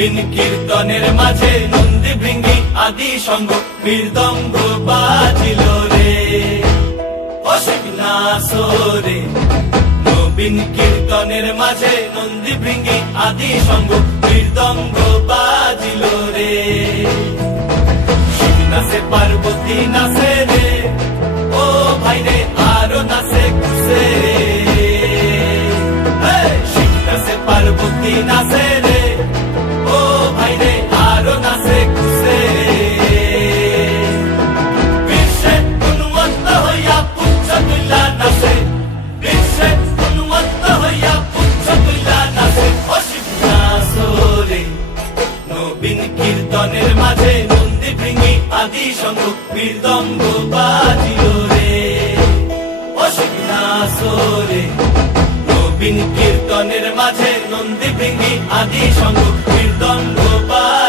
নবীন কীর্তনের মাঝে নন্দী ভৃঙ্গি আদি সঙ্গ মৃদঙ্গ বাজিল রে অসিক নাসরে। নবীন কীর্তনের মাঝে নন্দী ভৃঙ্গি আদি সঙ্গ মৃদঙ্গ বাজিল রে। শিব নাচে পার্বতী নাচে রে, ও ভাই রে আরো নাচে খুশে রে। শিব নাচে পার্বতী নাচে রে, ও ভাই রে আরো নাচে খুশে। বিশ্বে উন্মত্ত হইয়া পুচ্ছ তুল্লা নাচে, বিশ্বে উন্মত্ত হইয়া পুচ্ছ তুল্লা নাচে অসিক নাচরে। নবীন কীর্তনের মাঝে নন্দী ভৃঙ্গি আদি সঙ্গ মৃদঙ্গ বাজিল রে অসিক নাচরে। নবীন কীর্তনের মাঝে নন্দী ভৃঙ্গি আদি সঙ্গ মৃদঙ্গ বাজিল।